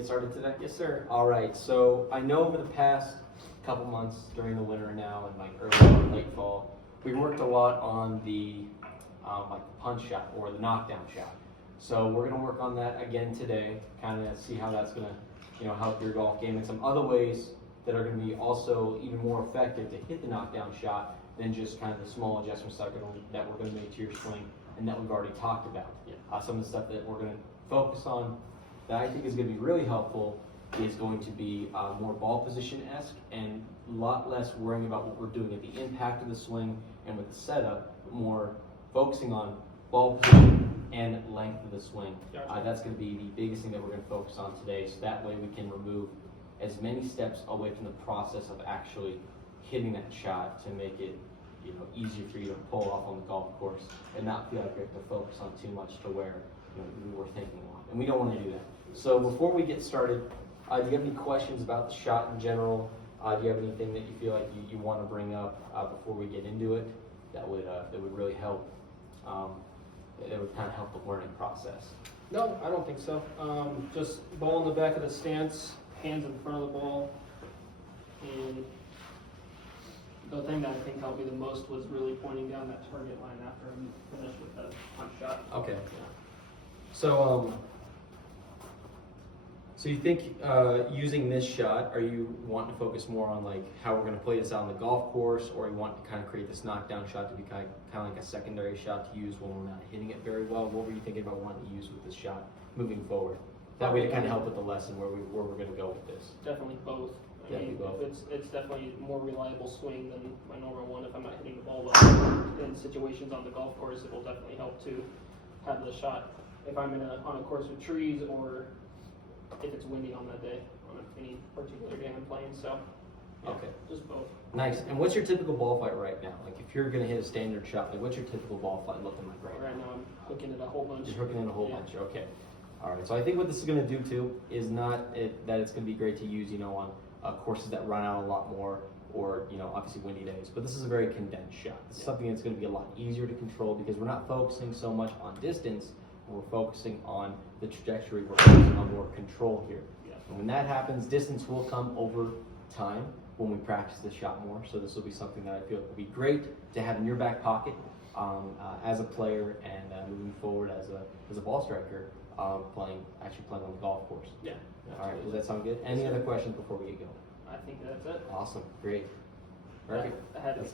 get started today? Yes, sir. All right, so I know over the past couple months during the winter now and like early or late fall, we worked a lot on the like the punch shot or the knockdown shot. So we're gonna work on that again today, kind of see how that's gonna, help your golf game and some other ways that are gonna be also even more effective to hit the knockdown shot than just kind of the small adjustments that we're gonna make to your swing and that we've already talked about. Yeah. Some of the stuff that we're gonna focus on that I think is going to be really helpful is going to be more ball position-esque and a lot less worrying about what we're doing at the impact of the swing and with the setup, but more focusing on ball position and length of the swing. Gotcha. That's going to be the biggest thing that we're going to focus on today, so that way we can remove as many steps away from the process of actually hitting that shot to make it easier for you to pull off on the golf course and not feel like we have to focus on too much to where we were thinking a lot. And we don't want to do that. So before we get started, do you have any questions about the shot in general? Do you have anything that you feel like you want to bring up before we get into it that would really help? That would kind of help the learning process. No, I don't think so. Just ball in the back of the stance, hands in front of the ball, and the thing that I think helped me the most was really pointing down that target line after I finished with the punch shot. Okay. Yeah. So so you think using this shot, are you wanting to focus more on like how we're going to play this out on the golf course, or you want to kind of create this knockdown shot to be kind of like a secondary shot to use when we're not hitting it very well? What were you thinking about wanting to use with this shot moving forward? That way to kind of help with the lesson where we're going to go with this. Definitely both. I mean, it's definitely a more reliable swing than my normal one if I'm not hitting the ball well. In situations on the golf course, it will definitely help to have the shot. If I'm on a course with trees or if it's windy on that day, on any particular day I'm playing, so yeah, Okay. just both. Nice. And what's your typical ball flight right now? Like if you're going to hit a standard shot, like what's your typical ball flight looking like right now? Right now I'm hooking it a whole bunch. You're hooking in a whole Yeah. bunch. Okay. All right. So I think what this is going to do too is not that it's going to be great to use, on courses that run out a lot more or, obviously windy days. But this is a very condensed shot. This is something that's going to be a lot easier to control because we're not focusing so much on distance. We're focusing on the trajectory. We're focusing on more control here. Yeah. And when that happens, distance will come over time when we practice the shot more. So this will be something that I feel would be great to have in your back pocket as a player and moving forward as a ball striker, playing on the golf course. Yeah. All right. Does that sound good? Any other questions before we get going? I think that's it. Awesome. Great. Perfect. I had